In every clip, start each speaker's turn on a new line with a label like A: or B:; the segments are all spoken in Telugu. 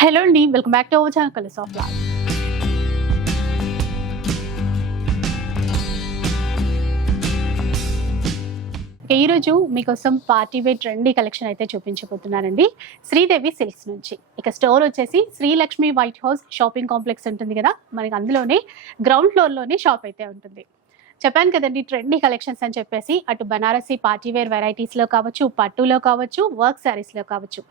A: హలో అండి welcome back to our channel colours of life ఈరోజు మీకోసం పార్టీ వేర్ ట్రెండీ కలెక్షన్ అయితే చూపించబోతున్నానండి. శ్రీదేవి సిల్క్స్ నుంచి. ఇక స్టోర్ వచ్చేసి Srilakshmi white house shopping complex ఉంటుంది కదా మనకి అందులోనే గ్రౌండ్ ఫ్లోర్లోనే షాప్ అయితే ఉంటుంది. చెప్పాను కదండి ట్రెండీ కలెక్షన్స్ అని చెప్పేసి. అటు బనారసి పార్టీ వేర్ వెరైటీస్లో కావచ్చు పట్టులో కావచ్చు వర్క్ శారీస్లో కావచ్చు.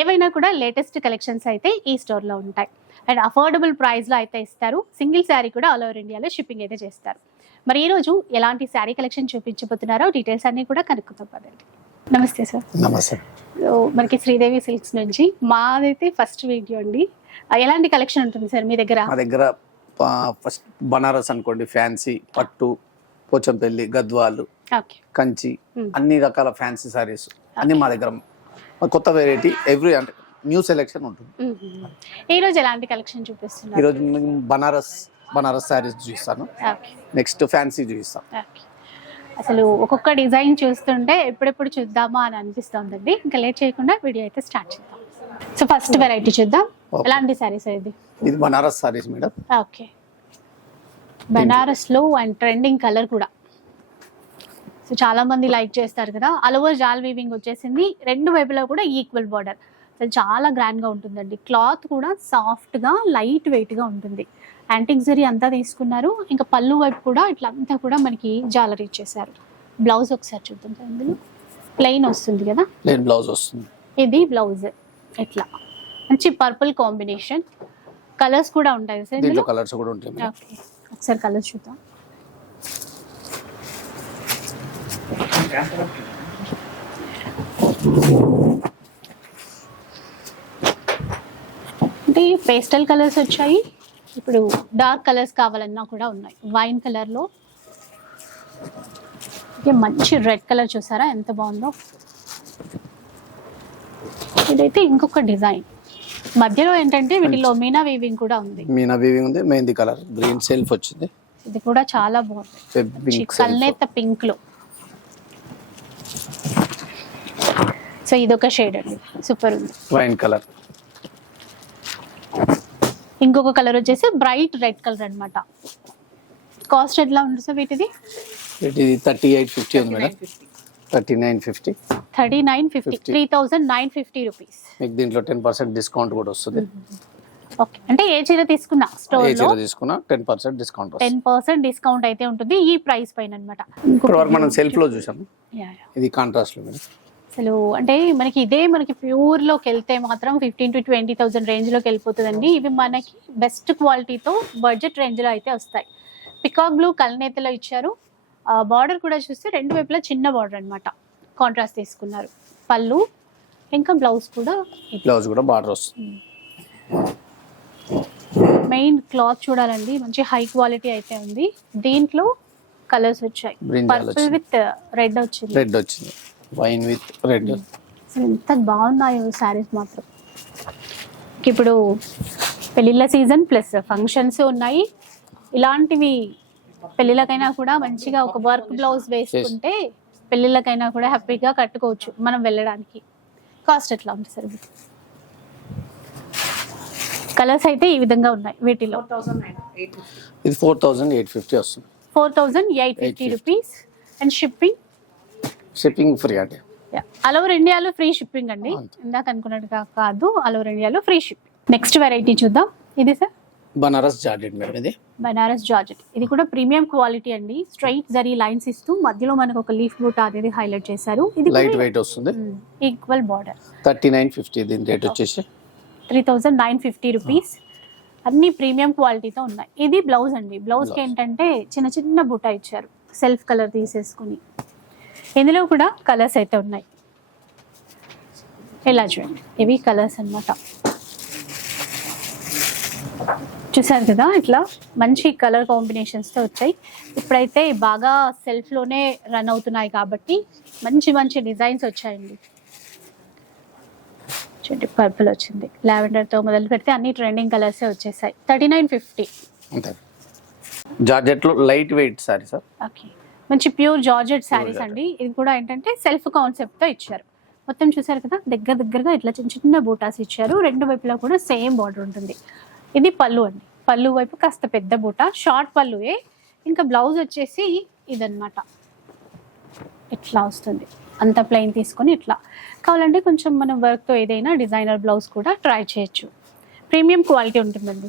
A: ఏవైనా కూడా లేటెస్ట్ కలెక్షన్స్ అయితే ఈ స్టోర్లో ఉంటాయి. అండ్ అఫోర్డబుల్ ప్రైస్లో అయితే ఇస్తారు. సింగిల్ శారీ కూడా ఆల్ ఓవర్ ఇండియాలో షిప్పింగ్ అయితే చేస్తారు. మరి ఈ రోజు ఎలాంటి శారీ కలెక్షన్ చూపించబోతున్నారో డీటెయిల్స్ అన్ని కూడా కనుక్కుందాం పదండి. నమస్తే సార్.
B: నమస్తే.
A: మనకి శ్రీదేవి సిల్క్స్ నుంచి మాదైతే ఫస్ట్ వీడియో అండి. ఎలాంటి కలెక్షన్ ఉంటుంది సార్ మీ దగ్గర?
B: మా దగ్గర ఫస్ట్ బనారస్ అనుకోండి ఫ్యాన్సీ పట్టు పోచంపల్లి గద్వాలు కంచి. అన్ని రకాల ఫ్యాన్సీ సారీస్ అన్ని మా దగ్గర కొత్త వెరైటీ ఎవ్రీ అంటే న్యూ సెలెక్షన్ ఉంటుంది.
A: ఈ రోజు ఎలాంటి కలెక్షన్ చూపిస్తున్నారు?
B: ఈరోజు మేము బనారస్ బనారస్ సారీస్ చూపిస్తాను. నెక్స్ట్ ఫ్యాన్సీ చూపిస్తాను.
A: అసలు ఒక్కొక్క డిజైన్ చూస్తుంటే ఎప్పుడెప్పుడు చూద్దామా అని అనిపిస్తుందండి. ఇంకా లేట్ చేయకుండా వీడియో అయితే స్టార్ట్ చేద్దాం. సో ఫస్ట్ వెరైటీ చూద్దాం. ఎలాంటి సారీస్ ఇది?
B: ఇది బనారస్ సారీస్ మేడం.
A: ఓకే. బనారస్లో అండ్ ట్రెండింగ్ కలర్ కూడా. సో చాలా మంది లైక్ చేస్తారు కదా. అలవర్ జాల్ వీవింగ్ వచ్చేసింది. రెండు వైపులా కూడా ఈక్వల్ బార్డర్. చాలా గ్రాండ్గా ఉంటుందండి. క్లాత్ కూడా సాఫ్ట్గా లైట్ వెయిట్గా ఉంటుంది. యాంటిక్ జరీ అంతా తీసుకున్నారు. ఇంకా పళ్ళు వైపు కూడా ఇట్లా అంతా కూడా మనకి జాలరీ ఇచ్చేసారు. బ్లౌజ్ ఒకసారి చూద్దాం ఇందులో. ప్లెయిన్ వస్తుంది కదా?
B: బ్లౌజ్ వస్తుంది.
A: ఇది బ్లౌజ్. ఇట్లా. మంచి పర్పుల్ కాంబినేషన్. కలర్స్ కూడా ఉంటాయి సార్
B: కలర్స్ కూడా ఉంటాయి
A: ఒకసారి కలర్స్ చూద్దాం. అంటే పేస్టల్ కలర్స్ వచ్చాయి. ఇప్పుడు డార్క్ కలర్స్ కావాలన్నా కూడా ఉన్నాయి. వైన్ కలర్లో. మంచి రెడ్ కలర్ చూసారా? ఎంత బాగుందో. ఇదైతే ఇంకొక డిజైన్. మధ్యలో ఏంటంటే వీటిలో మీనా వీవింగ్ కూడా ఉంది.
B: మీనా వీవింగ్ ఉంది మెహందీ కలర్ గ్రీన్ సెల్ఫ్ వచ్చింది.
A: ఇది కూడా చాలా బాగుంది. కల్నేత పింక్లో. సో ఇదొక షేడ్ అండి. సూపర్ ఉంది.
B: Wine colour.
A: ఇంకొక కలర్ వచ్చేసి బ్రైట్ రెడ్ కలర్ అన్నమాట. కాస్ట్ ఎట్లా ఉంటుంది సార్ వీటిది?
B: ఇది థర్టీ ఎయిట్ ఫిఫ్టీ ఉంది madam. Thirty nine fifty.
A: Thirty nine fifty
B: 50.
A: Three thousand nine fifty rupees.
B: మీకు దీంట్లో టెన్ పర్సెంట్ డిస్కౌంట్ కూడా వస్తుంది.
A: ఓకే. అంటే ఏ చీర తీసుకున్నా స్టోర్
B: ఏ చీర తీసుకున్నా ten percent discount
A: ten percent discount అయితే ఉంటుంది ఈ ప్రైస్ పైన అనమాట
B: ఇప్పుడు వరకు మనం సెల్ఫ్లో చూసాము ఇది కాంట్రాస్ట్లో
A: అసలు అంటే మనకి ఇదే మనకి ప్యూర్లోకి వెళ్తే మాత్రం ఫిఫ్టీన్ టు ట్వంటీ థౌసండ్ రేంజ్లోకి వెళ్ళిపోతుందండి. ఇవి మనకి బెస్ట్ క్వాలిటీతో బడ్జెట్ రేంజ్లో అయితే వస్తాయి. పికాక్ బ్లూ కల్నేతలో ఇచ్చారు. బార్డర్ కూడా చూస్తే రెండు వైపులా చిన్న బార్డర్ అన్నమాట. కాంట్రాస్ట్ తీసుకున్నారు. పళ్ళు ఇంకా బ్లౌజ్ కూడా
B: బ్లౌజ్ కూడా బార్డర్ వస్తుంది.
A: మెయిన్ క్లాత్ చూడాలండి. మంచి హై క్వాలిటీ అయితే ఉంది. దీంట్లో కలర్స్ వచ్చాయి. పర్పుల్. విత్ రెడ్ వచ్చింది.
B: రెడ్ వచ్చింది. వైన్ విత్ రెడ్
A: ఎంత బాగున్నాయో శారీస్ మాత్రం. ఇప్పుడు పెళ్ళిళ్ళ సీజన్ ప్లస్ ఫంక్షన్స్ ఉన్నాయి. ఇలాంటివి పెళ్ళిళ్ళకైనా కూడా మంచిగా ఒక వర్క్ బ్లౌజ్ వేసుకుంటే పెళ్ళిళ్ళకైనా కూడా హ్యాపీగా కట్టుకోవచ్చు మనం వెళ్ళడానికి. కాస్ట్ ఎట్లా ఉంటుంది సార్ కలర్స్ అయితే ఈ విధంగా ఉన్నాయి వీటిలో.
B: ఇది ఫోర్ థౌజండ్ ఎయిట్ ఫిఫ్టీ వస్తుంది.
A: Four thousand eight fifty
B: 850.
A: Rupees and shipping
B: shipping free అంటే.
A: ఆల్ ఓవర్ ఇండియాలో ఫ్రీ షిప్పింగ్ అండి.
B: అంతే.
A: ఇందాక అనుకున్నట్టుగా కాదు. ఆల్ ఓవర్ ఇండియాలో ఫ్రీ షిప్పింగ్ నెక్స్ట్ వెరైటీ చూద్దాం. ఇది సార్?
B: బనారస్ జార్జెట్ మేడం ఇది.
A: బనారస్ జార్జెట్ ఇది కూడా ప్రీమియం క్వాలిటీ అండి. స్ట్రైట్ జరీ లైన్స్ ఇస్తూ మధ్యలో మనకు ఒక లీఫ్ బూట్ అనేది హైలైట్ చేశారు. ఇది
B: లైట్ వెయిట్ వస్తుంది.
A: Equal border
B: thirty nine fifty దీని రేట్ వచ్చేసి.
A: Three thousand nine fifty rupees. అన్ని ప్రీమియం క్వాలిటీతో ఉన్నాయి. ఇది బ్లౌజ్ అండి. బ్లౌజ్కి. ఏంటంటే చిన్న చిన్న బుట్ట ఇచ్చారు. సెల్ఫ్ కలర్ తీసేసుకుని. ఇందులో కూడా కలర్స్ అయితే ఉన్నాయి. ఇలా చూడండి ఇవి కలర్స్ అన్నమాట. చూసారు కదా ఇట్లా మంచి కలర్ కాంబినేషన్స్తో వచ్చాయి. ఇప్పుడైతే బాగా సెల్ఫ్లోనే రన్ అవుతున్నాయి కాబట్టి మంచి మంచి డిజైన్స్ వచ్చాయండి. చూడండి పర్పుల్ వచ్చింది. లావెండర్తో మొదలు పెడితే అన్ని ట్రెండింగ్ కలర్సే వచ్చేసాయి. థర్టీ నైన్ ఫిఫ్టీ
B: అంతే. జార్జెట్లో light weight saree sir
A: okay మంచి ప్యూర్ జార్జెట్ శారీస్. అండి. ఇది కూడా ఏంటంటే సెల్ఫ్ కాన్సెప్ట్తో ఇచ్చారు. మొత్తం చూసారు కదా దగ్గర దగ్గరగా ఇట్లా చిన్న చిన్న బూటాస్ ఇచ్చారు. రెండు వైపులా కూడా సేమ్ బార్డర్ ఉంటుంది. ఇది పళ్ళు అండి. పళ్ళు వైపు కాస్త పెద్ద బూట షార్ట్ పళ్ళువే ఇంకా బ్లౌజ్ వచ్చేసి ఇదన్నమాట. ఇట్లా వస్తుంది. అంత ప్లెయిన్ తీసుకొని ఇట్లా. కావాలంటే కొంచెం మనం వర్క్తో ఏదైనా డిజైనర్ బ్లౌజ్ కూడా ట్రై చేయొచ్చు. ప్రీమియం క్వాలిటీ ఉంటుందండి.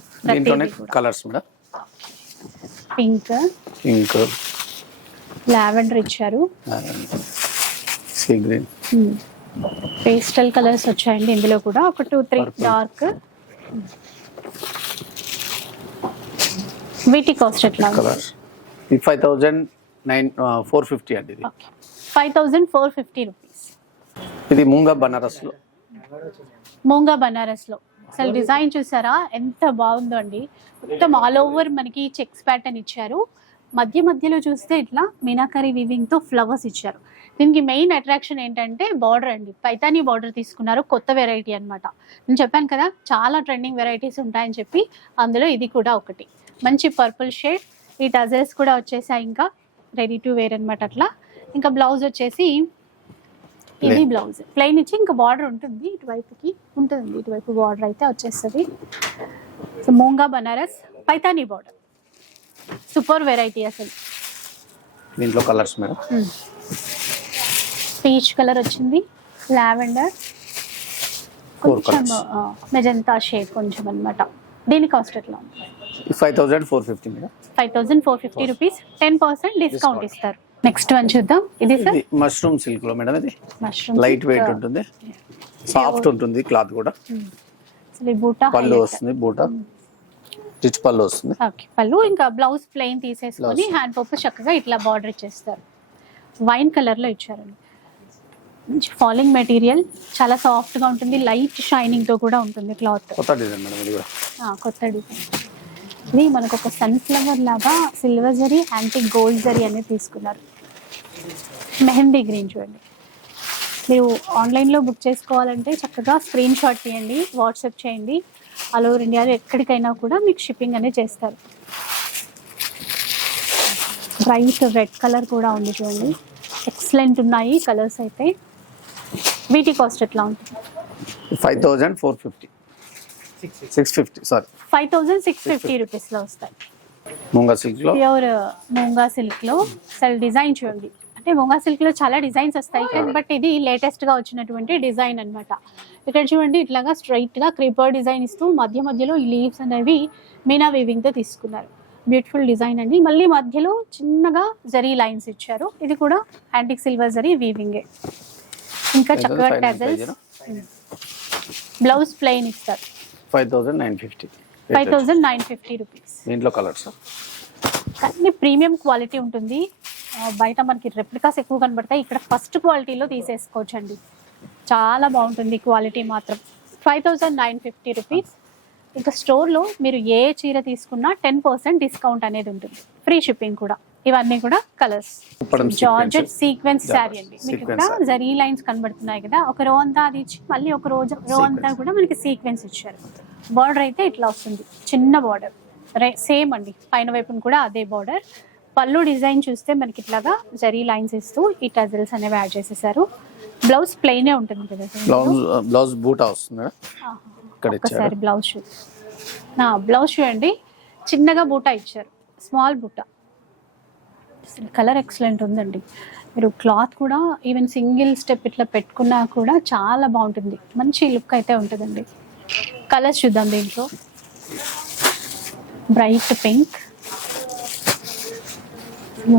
B: Colours
A: pink.
B: పింక్.
A: లావెండర్ ఇచ్చారు.
B: గ్రీన్.
A: పేస్టల్ కలర్స్ వచ్చాయండి ఇందులో కూడా. ఒక టూ త్రీ. డార్క్. వీటి కాస్ట్ ఎట్లా
B: కలర్స్ ఇది five thousand nine four fifty అండి ఇది.
A: Five thousand four fifty rupees
B: ఇది ముంగా బనారస్లో
A: మూంగా బనారస్లో అసలు డిజైన్ చూసారా? ఎంత బాగుందో అండి. మొత్తం ఆల్ ఓవర్ మనకి చెక్స్ ప్యాటర్న్ ఇచ్చారు. మధ్య మధ్యలో చూస్తే ఇట్లా మీనాకరీ వీవింగ్తో ఫ్లవర్స్ ఇచ్చారు. దీనికి మెయిన్ అట్రాక్షన్ ఏంటంటే బార్డర్ అండి. పైతానీ బార్డర్ తీసుకున్నారు. కొత్త వెరైటీ అన్నమాట. నేను చెప్పాను కదా చాలా ట్రెండింగ్ వెరైటీస్ ఉంటాయని చెప్పి అందులో ఇది కూడా ఒకటి. మంచి పర్పుల్ షేడ్ ఈ టజల్స్ కూడా వచ్చేసాయి ఇంకా. రెడీ టు వేర్ అన్నమాట అట్లా. ఇంకా బ్లౌజ్ వచ్చేసి ఇది. బ్లౌజ్ ప్లెయిన్ ఇచ్చి ఇంకా బార్డర్ ఉంటుంది. ఇటువైపుకి ఉంటుంది ఇటువైపు బార్డర్ అయితే వచ్చేస్తుంది. So Monga Banaras Paithani border super variety అసలు.
B: దీంట్లో కలర్స్ మేడం?
A: పీచ్ కలర్ వచ్చింది లావెండర్. కొంచెం. మెజంతా షేడ్ కొంచెం అన్నమాట. దీని కాస్ట్ ఎట్లా ఉంది?
B: Five thousand four fifty madam.
A: Five thousand four fifty rupees ten percent discount. ఇస్తారు. నెక్స్ట్ వన్ చూద్దాం. ఇది సార్?
B: మష్రూమ్ సిల్క్లో మేడం ఇది.
A: మష్రూమ్
B: లైట్ వెయిట్ ఉంటుంది. సాఫ్ట్ ఉంటుంది క్లాత్ కూడా. పళ్ళు వస్తుంది బూట. రిచ్ పళ్ళు వస్తుంది.
A: ఓకే. పళ్ళు ఇంకా బ్లౌజ్ ప్లెయిన్ తీసేసుకొని. హ్యాండ్ పప్పు చక్కగా ఇట్లా బార్డర్ ఇచ్చేస్తారు. వైన్ కలర్లో ఇచ్చారండి. మంచి ఫాలింగ్ మెటీరియల్. చాలా సాఫ్ట్గా ఉంటుంది. లైట్ షైనింగ్తో కూడా ఉంటుంది క్లాత్.
B: కొత్త డిజైన్ మేడం ఇది కూడా.
A: కొత్త డిజైన్. ఇది మనకు ఒక సన్ఫ్లవర్ లాగా silver zari antique gold zari అనేది తీసుకున్నారు. మెహందీ గ్రీన్ చూడండి. మీరు ఆన్లైన్లో బుక్ చేసుకోవాలంటే చక్కగా స్క్రీన్ షాట్ తీయండి వాట్సాప్ చేయండి. ఆల్ ఓవర్ ఇండియాలో ఎక్కడికైనా కూడా మీకు షిప్పింగ్ అనేది చేస్తారు. బ్రైట్ రెడ్ కలర్ కూడా ఉంది చూడండి. ఎక్సలెంట్ ఉన్నాయి కలర్స్ అయితే. వీటి కాస్ట్ ఎట్లా ఉంటుంది?
B: Five thousand four fifty six fifty sorry
A: five thousand six fifty రూపీస్లో వస్తాయి.
B: ముంగా సిల్క్లో?
A: ప్యూర్ మూంగా సిల్క్లో. అసలు డిజైన్ చూడండి. అంటే మూంగా సిల్క్లో చాలా డిజైన్స్ వస్తాయి కానీ బట్ ఇది లేటెస్ట్గా వచ్చినటువంటి డిజైన్ అన్నమాట. ఇక్కడ చూడండి ఇట్లాగా స్ట్రైట్గా క్రీపర్ డిజైన్ ఇస్తూ మధ్య మధ్యలో ఈ లీవ్స్ అనేవి మీనా వీవింగ్తో తీసుకున్నారు. బ్యూటిఫుల్ డిజైన్ అండి. మళ్ళీ మధ్యలో చిన్నగా జరీ లైన్స్ ఇచ్చారు. ఇది కూడా యాంటిక్ సిల్వర్ జరీ వీవింగే ఇంకా చక్కగా టెజల్స్ బ్లౌజ్ ప్లెయిన్ ఇస్తారు.
B: Five thousand nine fifty
A: five thousand nine fifty rupees
B: దీంట్లో కలర్స్
A: కానీ ప్రీమియం క్వాలిటీ ఉంటుంది. బయట మనకి రెప్లికాస్ ఎక్కువ కనబడతాయి. ఇక్కడ ఫస్ట్ క్వాలిటీలో తీసేసుకోవచ్చు అండి చాలా బాగుంటుంది క్వాలిటీ మాత్రం. Five thousand nine fifty rupees ఇంకా స్టోర్లో మీరు ఏ చీర తీసుకున్నా టెన్ పర్సెంట్ డిస్కౌంట్ అనేది ఉంటుంది. ఫ్రీ షిప్పింగ్ కూడా. ఇవన్నీ కూడా కలర్స్ జార్జెట్. సీక్వెన్స్ శారీ అండి. మీకు ఇక్కడ. జరీ లైన్స్ కనబడుతున్నాయి కదా. ఒక రో అంతా అది ఇచ్చి మళ్ళీ ఒక రోజు రో అంతా. కూడా మనకి సీక్వెన్స్ ఇచ్చారు. బార్డర్ అయితే ఇట్లా వస్తుంది. చిన్న బార్డర్ సేమ్ అండి. పైన వైపున కూడా అదే బార్డర్ పళ్ళు డిజైన్ చూస్తే మనకి ఇట్లాగా జరీ లైన్స్ ఇస్తూ ఈ టజల్స్ అనేవి యాడ్ చేసేసారు. బ్లౌజ్ ప్లెయినే ఉంటుంది కదా?
B: బ్లౌజ్ బ్లౌజ్ బూటా వస్తుంది ఇచ్చారు.
A: బ్లౌజ్ షూ బ్లౌజ్ షూ అండి చిన్నగా బూటా ఇచ్చారు. స్మాల్ బూటా. కలర్ ఎక్సలెంట్ ఉందండి. మీరు క్లాత్ కూడా ఈవెన్ సింగిల్ స్టెప్ ఇట్లా పెట్టుకున్నా కూడా చాలా బాగుంటుంది. మంచి లుక్ అయితే ఉంటుందండి. కలర్స్ చూద్దాం దీంట్లో. Bright pink.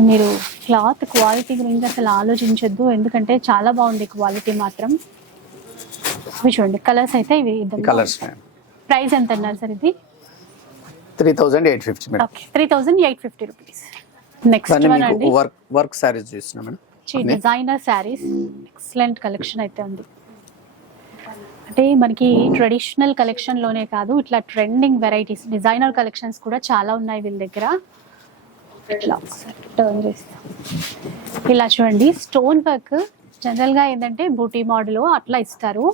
A: మీరు క్లాత్ క్వాలిటీ గురించి అసలు ఆలోచించొద్దు. ఎందుకంటే చాలా బాగుంది క్వాలిటీ మాత్రం. ఇవి చూడండి కలర్స్ అయితే ఇవి
B: కలర్స్
A: ప్రైస్ ఎంత అన్నారు సార్ ఇది?
B: Three thousand eight fifty madam
A: okay three thousand eight fifty rupees. Next one అండి.
B: మీకు వర్క్ వర్క్ శారీస్ చూస్తున్నాం మేడం అన్ని.
A: డిజైనర్ శారీస్ ఎక్సలెంట్ కలెక్షన్ అయితే ఉంది. అంటే మనకి ట్రెడిషనల్ కలెక్షన్లోనే కాదు ఇట్లా ట్రెండింగ్ వెరైటీస్ డిజైనర్ కలెక్షన్స్ కూడా చాలా ఉన్నాయి వీళ్ళ దగ్గర. ఇట్లా టర్న్ చేస్తాం. ఇలా చూడండి స్టోన్ వర్క్ జనరల్గా ఏంటంటే బూటీ మోడల్ అట్లా ఇస్తారు.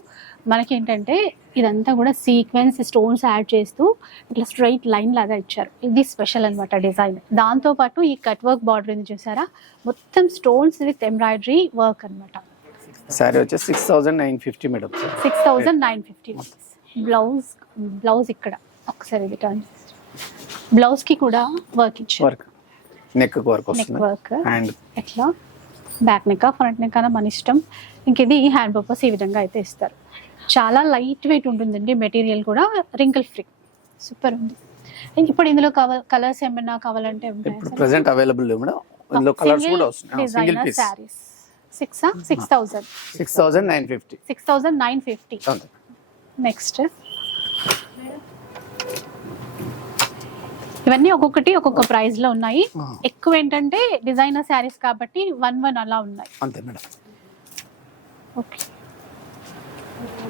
A: మనకి ఏంటంటే ఇదంతా కూడా సీక్వెన్స్ స్టోన్స్ యాడ్ చేస్తూ ఇట్లా స్ట్రైట్ లైన్ లాగా ఇచ్చారు. ఇది స్పెషల్ అనమాట డిజైన్ దాంతో పాటు ఈ కట్ వర్క్ బార్డర్ ఉంది చూసారా? మొత్తం స్టోన్స్ విత్ ఎంబ్రాయిడరీ వర్క్
B: వచ్చేసి six thousand nine fifty madam
A: six thousand nine fifty blouse blouse ఇక్కడ. ఒకసారి ఇది టర్న్ బ్లౌజ్కి కూడా వర్క్ ఇచ్చారు.
B: నెక్ వర్క్
A: నెక్
B: వస్తుంది.
A: వర్క్
B: అండ్
A: ఎట్లా? బ్యాక్ నెక్ ఫ్రంట్ నెక్ అన్న మన ఇష్టం. ఇంక ఇది హ్యాండ్ పర్పస్ ఈ విధంగా అయితే ఇస్తారు. చాలా లైట్ వెయిట్ ఉంటుందండి మెటీరియల్ కూడా రింకిల్ ఫ్రీ సూపర్ ఉంది. ఇప్పుడు ఇందులో కలర్స్ ఏమైనా కావాలంటే
B: ఇప్పుడు ప్రెసెంట్ అవైలబుల్ లేవు మేడం. ఇందులో కలర్స్ కూడా వస్తున్నాయి. Single piece
A: sarees six six thousand
B: six thousand nine fifty
A: six thousand nine fifty next ఇవన్నీ ఒక్కొక్కటి ఒక్కొక్క ప్రైస్లో ఉన్నాయి. ఎక్కువ ఏంటంటే డిజైనర్ శారీస్ కాబట్టి వన్ వన్ అలా ఉన్నాయి.
B: అంతే మేడం.
A: ఓకే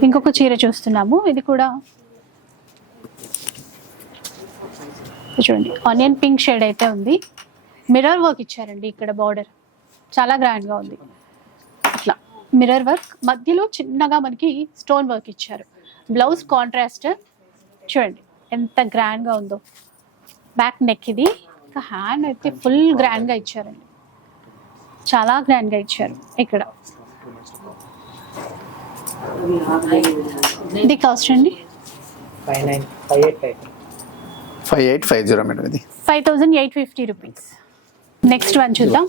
A: ఇంకొక చీర చూస్తున్నాము. ఇది కూడా చూడండి. ఆనియన్ పింక్ షేడ్ అయితే ఉంది. మిర్రర్ వర్క్ ఇచ్చారండి ఇక్కడ బార్డర్ చాలా grand గా ఉంది. అట్లా. మిర్రర్ వర్క్ మధ్యలో చిన్నగా మనకి స్టోన్ వర్క్ ఇచ్చారు. బ్లౌజ్ కాంట్రాస్ట్ చూడండి. ఎంత grand గా ఉందో. బ్యాక్ నెక్ ఇది. ఇంకా హ్యాండ్ అయితే ఫుల్గా ఇచ్చారండి. చాలా grand గా ఇచ్చారు ఇక్కడ. ఇది కాస్ట్ అండి?
B: Five eight five zero madam ఇది.
A: Five thousand eight fifty rupees. Next one చూద్దాం.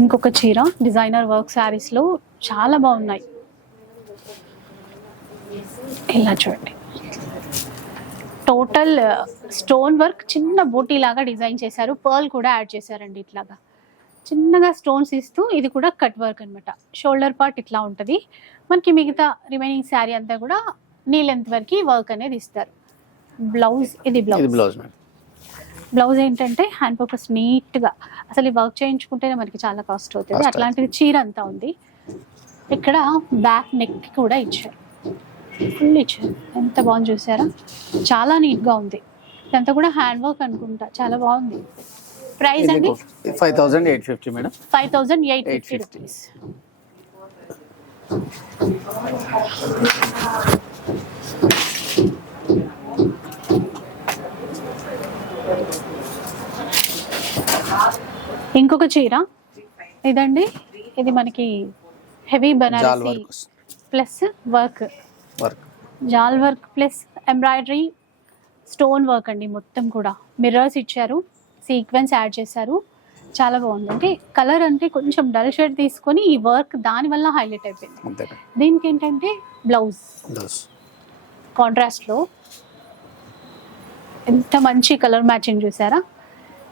A: ఇంకొక చీర డిజైనర్ వర్క్ శారీస్లో చాలా బాగున్నాయి. ఇలా చూడండి. టోటల్ స్టోన్ వర్క్ చిన్న బూటీ లాగా డిజైన్ చేశారు. పర్ల్ కూడా యాడ్ చేశారండి ఇట్లాగా. చిన్నగా స్టోన్స్ ఇస్తూ ఇది కూడా కట్ వర్క్ అన్నమాట. షోల్డర్ పార్ట్ ఇట్లా ఉంటుంది. మనకి మిగతా రిమైనింగ్ శారీ అంతా కూడా నీ లెంత్ వరకు వర్క్ అనేది ఇస్తారు. బ్లౌజ్ ఇది బ్లౌజ్.
B: బ్లౌజ్
A: ఏంటంటే హ్యాండ్ పర్పస్ నీట్గా అసలు ఈ వర్క్ చేయించుకుంటేనే మనకి చాలా కాస్ట్ అవుతుంది. అట్లాంటిది చీర అంతా ఉంది. ఇక్కడ బ్యాక్ నెక్ కూడా ఇచ్చారు. ఫుల్ ఇచ్చారు. ఎంత బాగుంది చూసారా? చాలా నీట్గా ఉంది. ఇదంతా కూడా హ్యాండ్ వర్క్ అనుకుంటా. చాలా బాగుంది. ప్రైస్ అండి?
B: Five thousand eight fifty madam.
A: Five thousand eight fifty
B: 850.
A: Rupees ఇంకొక చీర. ఇదండి. ఇది మనకి heavy Banarasi plus work
B: work.
A: Jaal work plus embroidery stone work అండి మొత్తం కూడా. మిర్రర్స్ ఇచ్చారు సీక్వెన్స్ యాడ్ చేశారు. చాలా బాగుంది. అంటే కలర్ అంటే కొంచెం డల్ షేడ్ తీసుకొని ఈ వర్క్ దాని వల్ల హైలైట్ అయిపోయింది. దీనికి ఏంటంటే బ్లౌజ్
B: బ్లౌజ్
A: కాంట్రాస్ట్లో ఎంత మంచి కలర్ మ్యాచింగ్ చూసారా?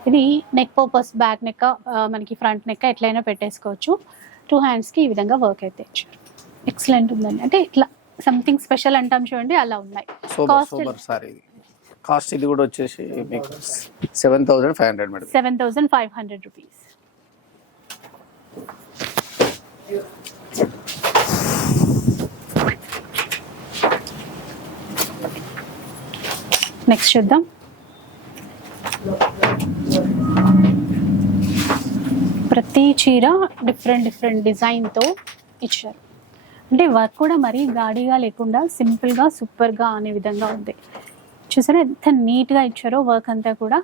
A: ఇది నెక్ పర్పస్ బ్యాక్ నెక్ మనకి ఫ్రంట్ నెక్ ఎట్లయినా పెట్టేసుకోవచ్చు. టూ హ్యాండ్స్కి ఈ విధంగా వర్క్ అయితే ఇచ్చారు. ఎక్సలెంట్ ఉందండి. అంటే ఇట్లా సంథింగ్ స్పెషల్ అంటాం చూడండి అలా ఉన్నాయి.
B: సూపర్ సూపర్ సారీ ఇది. కాస్ట్ ఇది కూడా వచ్చేసి మీకు seven thousand five hundred madam
A: seven thousand five hundred rupees next చూద్దాం. ప్రతి చీర డిఫరెంట్ డిఫరెంట్ డిజైన్తో ఇచ్చారు. అంటే వర్క్ కూడా మరీ గాడిగా లేకుండా సింపుల్గా సూపర్గా అనే విధంగా ఉంది. చూసారా ఎంత నీట్గా ఇచ్చారో వర్క్ అంతా కూడా.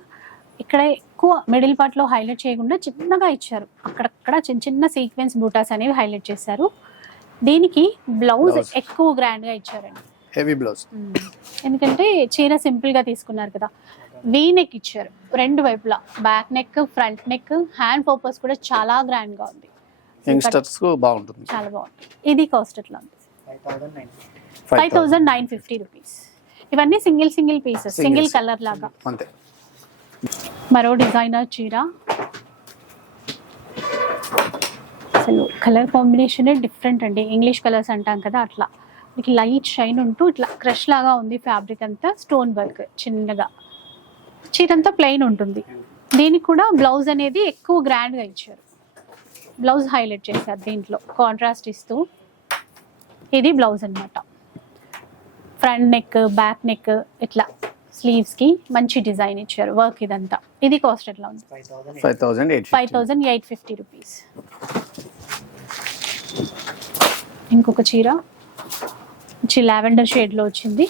A: ఇక్కడ ఎక్కువ మిడిల్ పార్ట్లో హైలైట్ చేయకుండా చిన్నగా ఇచ్చారు. అక్కడక్కడ చిన్న చిన్న సీక్వెన్స్ బూటాస్ అనేవి హైలైట్ చేశారు. దీనికి బ్లౌజ్. ఎక్కువ గ్రాండ్గా ఇచ్చారండి.
B: Heavy blouse.
A: ఎందుకంటే చీర సింపుల్గా తీసుకున్నారు కదా. వీ నెక్ ఇచ్చారు. రెండు వైపులా. Back neck front neck hand purpose కూడా చాలా గ్రాండ్గా ఉంది.
B: యంగ్స్టర్స్కు బాగుంటుంది.
A: చాలా బాగుంది ఇది కాస్ట్ ఎట్లా ఉంది?
C: Five thousand nine
A: fifty. Rupees. ఇవన్నీ single single pieces single. Colour లాగా.
B: అంతే.
A: మరో డిజైనర్ చీర. అసలు కలర్ కాంబినేషన్ డిఫరెంట్ అండి. ఇంగ్లీష్ కలర్స్ అంటాం కదా అట్లా. మీకు లైట్ షైన్ ఉంటూ ఇట్లా క్రష్ లాగా ఉంది ఫ్యాబ్రిక్ అంతా స్టోన్ వర్క్ చిన్నగా. చీర అంతా ప్లెయిన్ ఉంటుంది. దీనికి కూడా బ్లౌజ్ అనేది ఎక్కువ గ్రాండ్గా ఇచ్చారు. బ్లౌజ్ హైలైట్ చేశారు దీంట్లో కాంట్రాస్ట్ ఇస్తూ. ఇది బ్లౌజ్ అన్నమాట. ఫ్రంట్ నెక్ బ్యాక్ నెక్ ఇట్లా స్లీవ్స్కి మంచి డిజైన్ ఇచ్చారు వర్క్ ఇదంతా. ఇది కాస్ట్ ఎట్లా ఉంది?
C: Five thousand
B: thousand eight
A: fifty rupees. ఇంకొక చీర. మంచి లావెండర్ షేడ్లో వచ్చింది.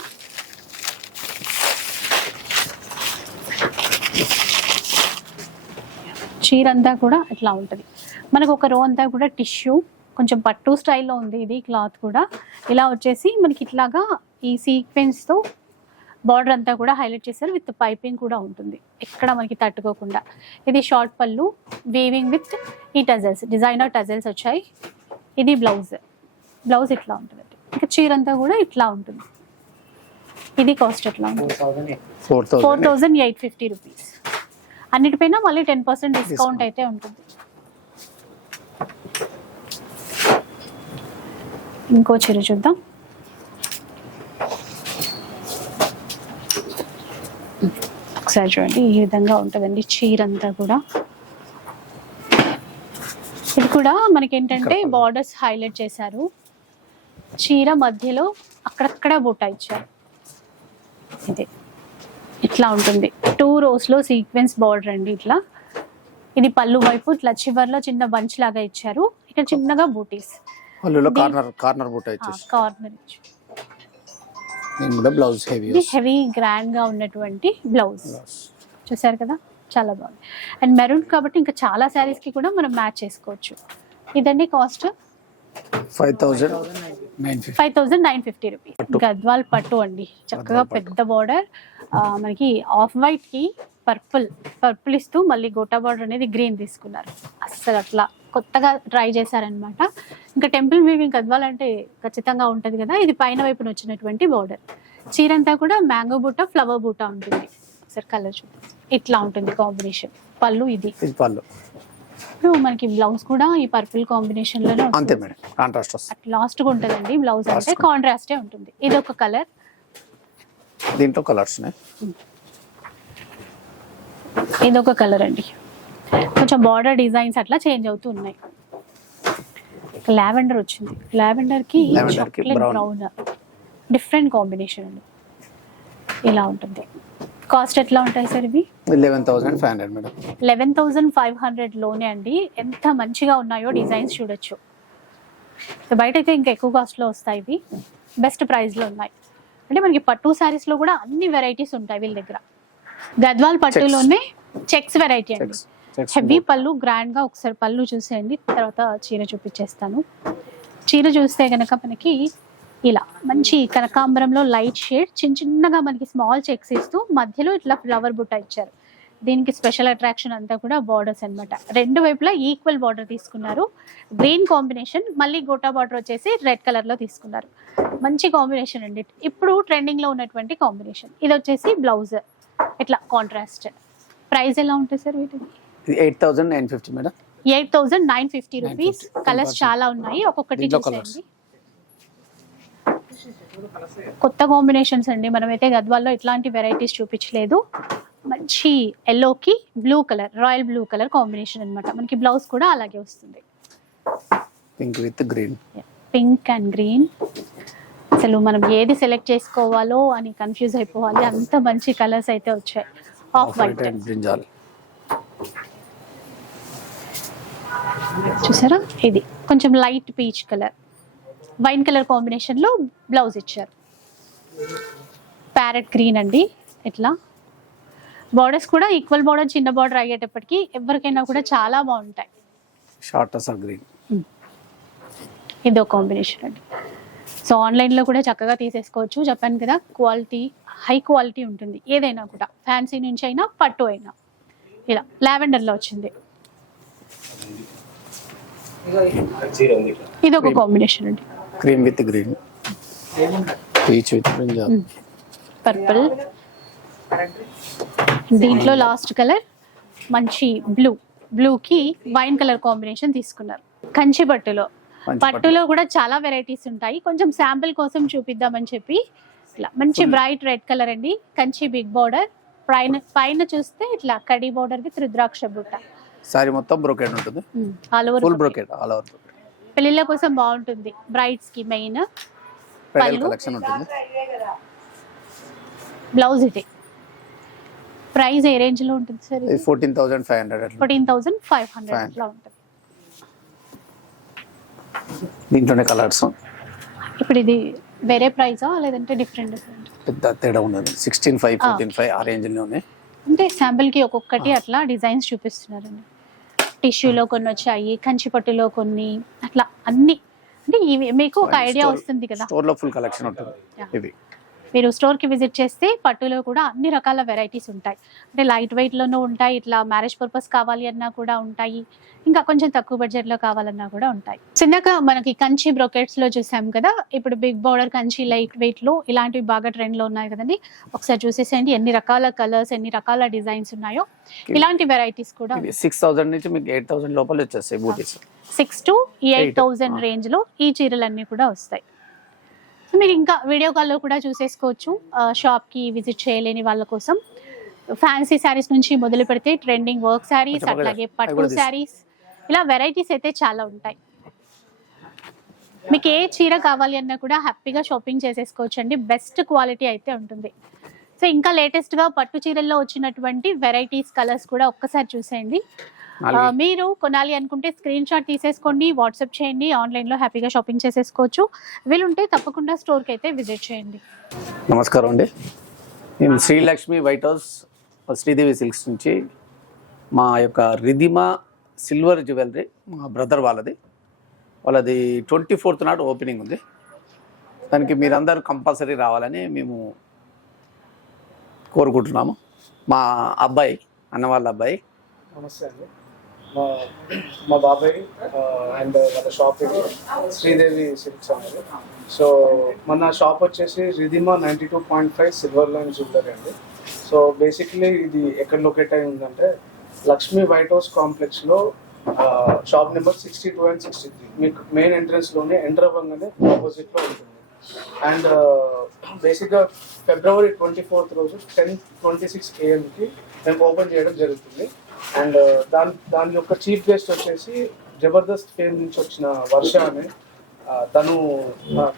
A: చీర అంతా కూడా ఇట్లా ఉంటుంది. మనకు ఒక రో అంతా కూడా టిష్యూ కొంచెం పట్టు స్టైల్లో ఉంది ఇది క్లాత్ కూడా. ఇలా వచ్చేసి మనకి ఇట్లాగా ఈ సీక్వెన్స్తో బార్డర్ అంతా కూడా హైలైట్ చేశారు. విత్ పైపింగ్ కూడా ఉంటుంది. ఎక్కడ మనకి తట్టుకోకుండా. ఇది షార్ట్ పళ్ళు వీవింగ్ విత్ ఈ టజల్స్ డిజైనర్ టజల్స్ వచ్చాయి. ఇది బ్లౌజ్ బ్లౌజ్ ఇట్లా ఉంటుంది. ఇంకా చీర అంతా కూడా ఇట్లా ఉంటుంది. ఇది కాస్ట్ ఎట్లా ఉంటుంది?
C: Four thousand eight
A: fifty rupees అన్నిటిపైన మళ్ళీ టెన్ పర్సెంట్ డిస్కౌంట్. అయితే ఉంటుంది. ఇంకో చీర చూద్దాం. ఒకసారి చూడండి ఈ విధంగా ఉంటుందండి చీర అంతా కూడా. ఇది కూడా మనకి ఏంటంటే బార్డర్స్ హైలైట్ చేశారు. చీర మధ్యలో అక్కడక్కడ బుట్ట ఇచ్చారు. ఇది. ఇట్లా ఉంటుంది. టూ రోస్లో సీక్వెన్స్ బార్డర్ అండి ఇట్లా. ఇది పళ్ళు వైపు ఇట్లా చివర్లో చిన్న బంచ్ లాగా ఇచ్చారు. ఇక్కడ చిన్నగా బూటీస్
B: పళ్ళులో కార్నర్ కార్నర్ బుట్ట ఇచ్చేసి
A: కార్నర్
B: కూడా బ్లౌజ్ హెవీ
A: ఇది హెవీ గ్రాండ్గా ఉన్నటువంటి బ్లౌజ్. చూసారు కదా? చాలా బాగుంది. అండ్ మెరూన్ కాబట్టి ఇంకా చాలా శారీస్కి కూడా మనం మ్యాచ్ చేసుకోవచ్చు. ఇదండి cost?
B: Five thousand
A: five thousand nine fifty rupees. Gadwal పట్టు అండి. చక్కగా. పెద్ద బార్డర్ మనకి ఆఫ్ వైట్కి పర్పుల్ పర్పుల్ ఇస్తూ మళ్ళీ గోటా బార్డర్ అనేది గ్రీన్ తీసుకున్నారు. అస్సలు అట్లా కొత్తగా ట్రై చేశారనమాట ఇంకా టెంపుల్ వీవింగ్ గద్వాల్ అంటే ఖచ్చితంగా ఉంటుంది కదా ఇది పైన వైపున వచ్చినటువంటి బార్డర్ చీర అంతా కూడా మ్యాంగో బూట ఫ్లవర్ బూట ఉంటుంది. సరే కలర్ చూద్దాం. ఇట్లా ఉంటుంది కాంబినేషన్ పళ్ళు ఇది.
B: పళ్ళు.
A: ఇప్పుడు మనకి బ్లౌజ్ కూడా ఈ పర్పుల్ కాంబినేషన్లోనే.
B: అంతే మేడం కాంట్రాస్ట్
A: అట్ లాస్ట్గా ఉంటుందండి బ్లౌజ్ అంటే. కాంట్రాస్టే ఉంటుంది. ఇది ఒక కలర్
B: దీంట్లో కలర్స్
A: ఇది ఒక కలర్ అండి. కొంచెం బార్డర్ డిజైన్స్ అట్లా చేంజ్ అవుతూ ఉన్నాయి. లావెండర్ వచ్చింది. లావెండర్కి
B: Lavender కి
A: చాక్లెట్. బ్రౌన్ డిఫరెంట్ కాంబినేషన్ అండి. ఇలా ఉంటుంది. కాస్ట్ ఎట్లా ఉంటాయి సార్ ఇవి?
B: Eleven thousand five hundred madam
A: eleven thousand five హండ్రెడ్లోనే అండి. ఎంత మంచిగా ఉన్నాయో డిజైన్స్ చూడొచ్చు. బయట అయితే ఇంకా ఎక్కువ కాస్ట్లో వస్తాయి ఇవి. బెస్ట్ ప్రైస్లో ఉన్నాయి. అంటే మనకి పట్టు సారీస్లో కూడా అన్ని వెరైటీస్ ఉంటాయి వీళ్ళ దగ్గర. గద్వాల్ పట్టులోనే చెక్స్ వెరైటీ అండి. హెవీ పళ్ళు గ్రాండ్గా ఒకసారి పళ్ళు చూసేయండి తర్వాత చీర చూపించేస్తాను. చీర చూస్తే గనక మనకి ఇలా మంచి కనకాంబరంలో లైట్ షేడ్ చిన్న చిన్నగా మనకి స్మాల్ చెక్స్ ఇస్తూ మధ్యలో ఇట్లా ఫ్లవర్ బుట్ట ఇచ్చారు. దీనికి స్పెషల్ అట్రాక్షన్ అంతా కూడా బార్డర్స్ అన్నమాట. రెండు వైపులా ఈక్వల్ బార్డర్ తీసుకున్నారు. గ్రీన్ కాంబినేషన్ మళ్ళీ గోటా బార్డర్ వచ్చేసి రెడ్ కలర్లో తీసుకున్నారు. మంచి కాంబినేషన్ అండి. ఇప్పుడు ట్రెండింగ్లో ఉన్నటువంటి కాంబినేషన్ ఇది వచ్చేసి బ్లౌజ్ ఇట్లా కాంట్రాస్ట్ ప్రైస్ ఎలా ఉంటుంది సార్ వీటికి?
B: Eight thousand nine fifty madam.
A: Eight thousand nine fifty rupees.
B: 950.
A: Colours చాలా ఉన్నాయి. ఒక్కొక్కటి చూసేయండి కొత్త కాంబినేషన్స్ అండి. మనమైతే గద్వాల్లో ఇట్లాంటి వెరైటీస్ చూపించలేదు. మంచి ఎల్లోకి blue colour royal blue colour combination అన్నమాట. మనకి బ్లౌజ్ కూడా అలాగే వస్తుంది.
B: Pink with green
A: pink and green అసలు మనం ఏది సెలెక్ట్ చేసుకోవాలో అని కన్ఫ్యూజ్ అయిపోవాలి. అంత మంచి కలర్స్ అయితే వచ్చాయి. ఆఫ్
B: వైట్ బ్రింజాల్
A: చూసారా? ఇది కొంచెం light peach colour wine colour కాంబినేషన్లో బ్లౌజ్ ఇచ్చారు. ప్యారెట్ గ్రీన్ అండి ఇట్లా బార్డర్స్ కూడా ఈక్వల్ బార్డర్ చిన్న బార్డర్ అయ్యేటప్పటికి ఎవరికైనా కూడా చాలా బాగుంటాయి.
B: షార్ట్ గ్రీన్
A: ఇదో కాంబినేషన్ అండి. సో ఆన్లైన్లో కూడా చక్కగా తీసేసుకోవచ్చు. చెప్పాను కదా క్వాలిటీ హై క్వాలిటీ ఉంటుంది. ఏదైనా కూడా ఫ్యాన్సీ నుంచి అయినా పట్టు అయినా. ఇలా లావెండర్లో వచ్చింది. ఇది. ఒక కాంబినేషన్ అండి.
B: Cream with green peach with brinjal
A: purple దీంట్లో లాస్ట్ కలర్ మంచి బ్లూ బ్లూకి వైన్ కలర్ కాంబినేషన్ తీసుకున్నారు. కంచి పట్టులో. పట్టులో కూడా చాలా వెరైటీస్ ఉంటాయి. కొంచెం శాంపిల్ కోసం చూపిద్దామని చెప్పి ఇట్లా మంచి బ్రైట్ రెడ్ కలర్ అండి. కంచి బిగ్ బార్డర్ పైన పైన చూస్తే ఇట్లా కడి బార్డర్ విత్ రుద్రాక్ష బుట్ట.
B: సారీ మొత్తం బ్రోకెట్ ఉంటుంది.
A: All over
B: full brocade all over
A: పెళ్ళిళ్ళ కోసం బాగుంటుంది. బ్రైడ్స్కి మెయిన్ పళ్ళు.
B: కలెక్షన్ ఉంటుంది.
A: బ్లౌజ్ ఇది. ప్రైస్ ఏ రేంజ్లో ఉంటుంది సార్
B: ఇది ఫోర్టీన్ థౌసండ్ ఫైవ్ హండ్రెడ్ అట్లా.
A: ఉంటుంది.
B: దీంట్లోనే కలర్స్
A: ఇప్పుడు ఇది వేరే ప్రైజా లేదంటే డిఫరెంట్ డిఫరెంట్
B: పెద్ద తేడా ఉన్నది సిక్స్టీన్ ఫైవ్. ఫోర్టీన్ ఫైవ్ ఆ రేంజ్లోనే
A: అంటే శాంపిల్కి ఒక్కొక్కటి అట్లా డిజైన్స్ చూపిస్తున్నారండి. టిష్యూలో కొన్ని వచ్చాయి కంచిపట్టులో కొన్ని అట్లా అన్ని. అంటే ఇవి మీకు ఒక ఐడియా వస్తుంది కదా.
B: స్టోర్లో ఫుల్ కలెక్షన్ ఉంటుంది. ఇది.
A: మీరు స్టోర్కి విజిట్ చేస్తే పట్టులో కూడా అన్ని రకాల వెరైటీస్ ఉంటాయి. అంటే లైట్ వెయిట్ లోనూ ఉంటాయి ఇట్లా మ్యారేజ్ పర్పస్ కావాలి అన్నా కూడా ఉంటాయి ఇంకా కొంచెం తక్కువ బడ్జెట్లో కావాలన్నా కూడా ఉంటాయి. చిన్నగా మనకి కంచి బ్రొకెట్స్లో చూసాం కదా ఇప్పుడు బిగ్ బోర్డర్ కంచి లైట్ వెయిట్లో ఇలాంటివి బాగా ట్రెండ్లో ఉన్నాయి కదండి. ఒకసారి చూసేసేయండి ఎన్ని రకాల కలర్స్ ఎన్ని రకాల డిజైన్స్ ఉన్నాయో. ఇలాంటి వెరైటీస్ కూడా
B: సిక్స్ థౌసండ్ నుంచి మీకు ఎయిట్ థౌసండ్ లోపల వచ్చేస్తాయి
A: six to eight
B: Eight.
A: Thousand
B: ఆ.
A: రేంజ్లో ఈ చీరలన్నీ కూడా వస్తాయి. మీరు ఇంకా వీడియో కాల్లో కూడా చూసేసుకోవచ్చు. ఆ, షాప్కి విజిట్ చేయలేని వాళ్ళ కోసం. ఫ్యాన్సీ శారీస్ నుంచి మొదలు పెడితే ట్రెండింగ్ వర్క్ శారీస్ అట్లాగే పట్టు శారీస్ ఇలా వెరైటీస్ అయితే చాలా ఉంటాయి. మీకు ఏ చీర కావాలి అన్నా కూడా హ్యాపీగా షాపింగ్ చేసేసుకోవచ్చు అండి బెస్ట్ క్వాలిటీ అయితే ఉంటుంది. సో ఇంకా లేటెస్ట్గా పట్టు చీరల్లో వచ్చినటువంటి వెరైటీస్ కలర్స్ కూడా ఒక్కసారి చూసేయండి. మీరు కొనాలి అనుకుంటే స్క్రీన్ షాట్ తీసేసుకోండి వాట్సాప్ చేయండి ఆన్లైన్లో హ్యాపీగా షాపింగ్ చేసేసుకోవచ్చు. వీలుంటే తప్పకుండా స్టోర్కి అయితే విజిట్ చేయండి.
B: నమస్కారం అండి. మేము Srilakshmi white house Sridevi silks నుంచి మా యొక్క రిధిమా సిల్వర్ జ్యువెలరీ మా బ్రదర్ వాళ్ళది. వాళ్ళది ట్వంటీ ఫోర్త్ నాడు ఓపెనింగ్ ఉంది. దానికి మీరందరూ కంపల్సరీ రావాలని మేము కోరుకుంటున్నాము. మా అబ్బాయి అన్న వాళ్ళ అబ్బాయి.
D: నమస్తే అండి. మా మా బాబాయ్ అండ్ వాళ్ళ షాప్ ఇది శ్రీదేవి సిల్క్స్ అనేది. సో మన షాప్ వచ్చేసి Ridhima ninety two point five silver line jewellery అండి. సో బేసిక్లీ ఇది ఎక్కడ లొకేట్ అయి ఉందంటే లక్ష్మీ వైట్ హౌస్ కాంప్లెక్స్లో shop number sixty two and sixty three మీకు మెయిన్ ఎంట్రన్స్లోనే ఎంటర్ అవ్వగానే ఆపోజిట్లో ఉంటుంది. అండ్ బేసిక్గా ఫిబ్రవరి ట్వంటీ ఫోర్త్ రోజు టెన్ ట్వంటీ సిక్స్ ఏఎంకి మేము ఓపెన్ చేయడం జరుగుతుంది. అండ్ దాని దాని యొక్క చీఫ్ గెస్ట్ వచ్చేసి జబర్దస్త్ ఫేమ్ నుంచి వచ్చిన వర్ష అని తను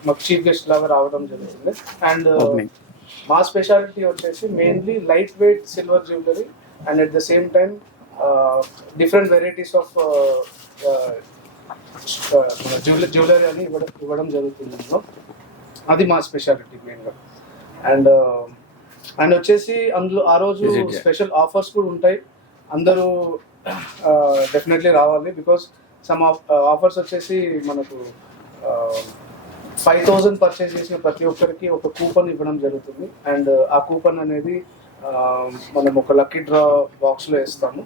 D: మాకు చీఫ్ గెస్ట్ లాగా రావడం జరుగుతుంది అండ్. మా స్పెషాలిటీ వచ్చేసి mainly light weight silver jewellery and at the same time different varieties of jewellery jewellery అని ఇవ్వడం ఇవ్వడం జరుగుతుంది. అది మా స్పెషాలిటీ మెయిన్గా అండ్ అండ్ వచ్చేసి అందులో ఆ రోజు. స్పెషల్ ఆఫర్స్ కూడా ఉంటాయి అందరూ డెఫినెట్లీ రావాలి బికాస్ సమ్ ఆఫర్స్ వచ్చేసి మనకు ఫైవ్ థౌజండ్ పర్చేస్ చేసిన ప్రతి ఒక్కరికి ఒక కూపన్ ఇవ్వడం జరుగుతుంది. అండ్ ఆ కూపన్ అనేది మనం ఒక లక్కీ డ్రా బాక్స్లో వేస్తాము.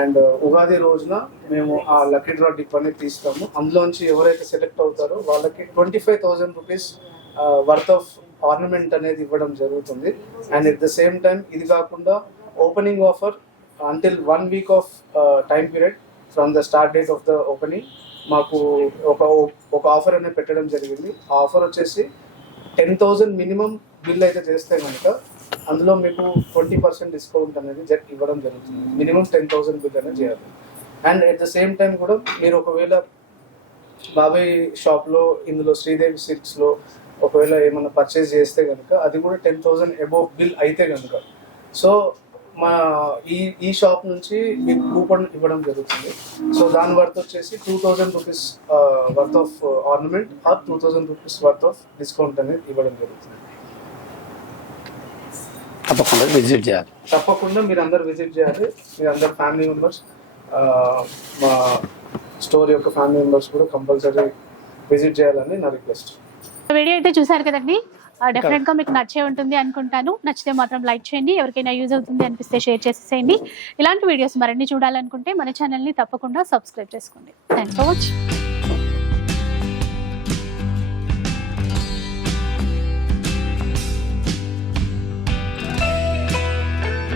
D: అండ్ ఉగాది రోజున మేము ఆ లక్కీ డ్రా డిప్ అనేది తీస్తాము. అందులోంచి ఎవరైతే సెలెక్ట్ అవుతారో వాళ్ళకి twenty five thousand rupees worth of ornament అనేది ఇవ్వడం జరుగుతుంది. And at the same time ఇది కాకుండా opening offer until one week of time period from the start date of the opening మాకు ఒక ఒక ఆఫర్ అనేది పెట్టడం జరిగింది. ఆ ఆఫర్ వచ్చేసి టెన్ థౌజండ్ మినిమం బిల్ అయితే చేస్తే కనుక అందులో మీకు ట్వంటీ పర్సెంట్ డిస్కౌంట్ అనేది ఇవ్వడం జరుగుతుంది. మినిమం టెన్ థౌసండ్ బిల్ అనేది చేయాలి. And at the same time కూడా మీరు ఒకవేళ బాబాయ్ షాప్లో ఇందులో శ్రీదేవి సిల్క్స్లో ఒకవేళ ఏమైనా పర్చేస్ చేస్తే కనుక అది కూడా టెన్ థౌసండ్ అబోవ్ బిల్ అయితే కనుక. సో మా ఈ ఈ షాప్ నుంచి మీకు కూపన్ ఇవ్వడం జరుగుతుంది. సో దాని వర్త్ వచ్చేసి two thousand rupees worth of ornament or two thousand rupees worth of discount అనేది ఇవ్వడం జరుగుతుంది.
B: తప్పకుండా విజిట్ చేయాలి.
D: తప్పకుండా మీరు అందరు విజిట్ చేయాలి. మీరు అందరు ఫ్యామిలీ మెంబర్స్ మా స్టోర్ యొక్క ఫ్యామిలీ మెంబర్స్ కూడా కంపల్సరీ విజిట్ చేయాలని నా రిక్వెస్ట్.
A: వీడియో అయితే చూసారు కదండి? డెఫినెట్గా మీకు నచ్చే ఉంటుంది అనుకుంటాను. నచ్చితే మాత్రం లైక్ చేయండి. ఎవరికైనా యూజ్ అవుతుంది అనిపిస్తే షేర్ చేసేసేయండి. ఇలాంటి వీడియోస్ మరిన్ని చూడాలనుకుంటే మన ఛానల్ని తప్పకుండా సబ్స్క్రైబ్ చేసుకోండి. Thanks for watching